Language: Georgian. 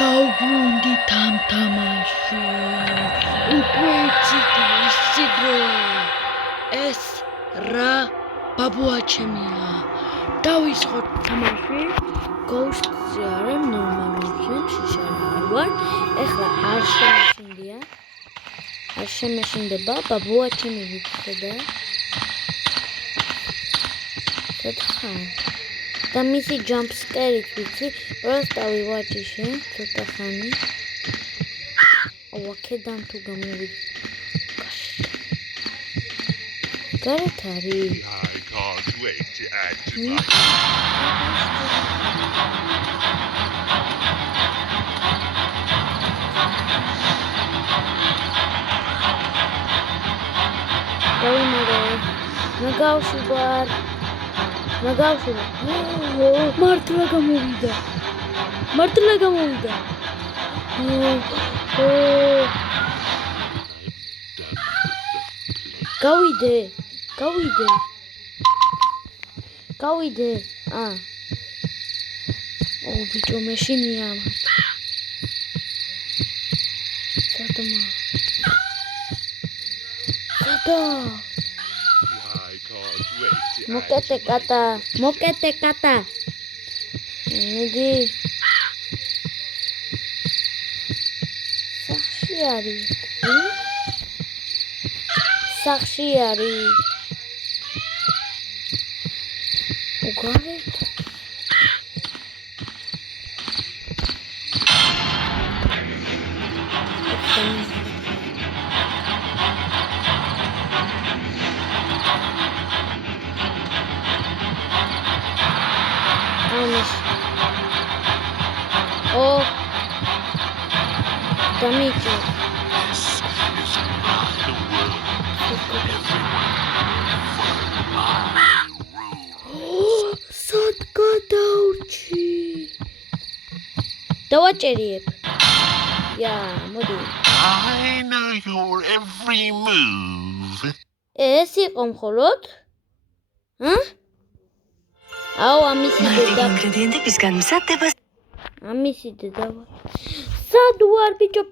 დავბრუნდი თამთამაში. უკვე იცით ეს რა ბაბუა ჩემია. დავისხოთ თამაში. Ghosts-ზე არა, ნორმალურ შიშა ვარ. ეხლა არ შემეშინდია. არ შემეშინდება, ბაბუა ჩემი ვიცოდა. ცოტა და მისი jump scare-ით ვიცი, просто ვივაჭიშე ცოტა ხანი. აქედან თუ გამოვიდი. გარეთ არის. I can't wait to add to my მაგავშუბარ. მართლა გამოვიდა. გავიდე. ბიჭო მეშინია. სადმა. I can't wait to მოკეტე კატა. მიდი. სახში არის. უგარეთ. Дамиჭი. სად გადავრჩი? დავაჭერიებ. მოდი. I know your every move. ეს იყო მხოლოდ? ამისი დედა. ინგრედიენტების განმზადებას ამისი დედა. სად ვარ ბიჭო?